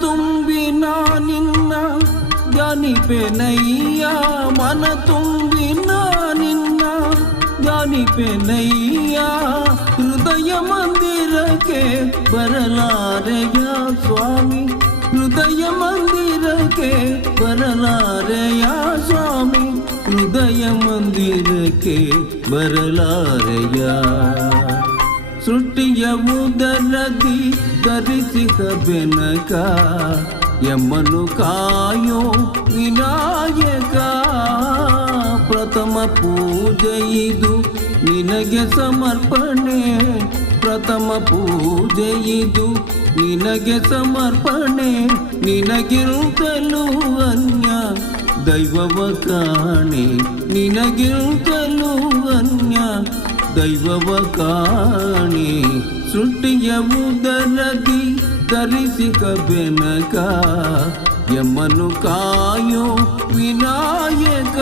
ತುಂಬಿ ನಿನ್ನ ಧ್ಯಾನಿಪೆನಯ್ಯ ಮನ ತುಂಬಿ ನಿನ್ನ ಧ್ಯಾನಿಪೆನಯ್ಯ ಹೃದಯ ಮಂದಿರಕ್ಕೆ ಬರಲಾರೆಯ ಸ್ವಾಮಿ ಹೃದಯ ಮಂದಿರಕ್ಕೆ ಬರಲಾರೆಯ ಸ್ವಾಮಿ ಹೃದಯ ಮಂದಿರಕ್ಕೆ ಬರಲಾರೆಯ ಸೃಷ್ಟಿಯ ಉದರದಿ ಧರಿಸಿದ ಬೆನಕ ಯಮ್ಮನು ಕಾಯೋ ವಿನಾಯಕ ಪ್ರಥಮ ಪೂಜೆ ಇದು ನಿನಗೆ ಸಮರ್ಪಣೆ ಪ್ರಥಮ ಪೂಜೆ ಇದು ನಿನಗೆ ಸಮರ್ಪಣೆ ನಿನಗಿರುತ್ತಲೂ ಅನ್ಯ ದೈವವ ಕಾಣೆ ನಿನಗಿರುತ್ತಲೂ ಅನ್ಯ ದೈವವ ಕಾಣೆ ಸೃಷ್ಟಿಯ ಉದರದಿ ಧರಿಸಿದ ಬೆನಕ ಯಮ್ಮನು ಕಾಯೋ ವಿನಾಯಕ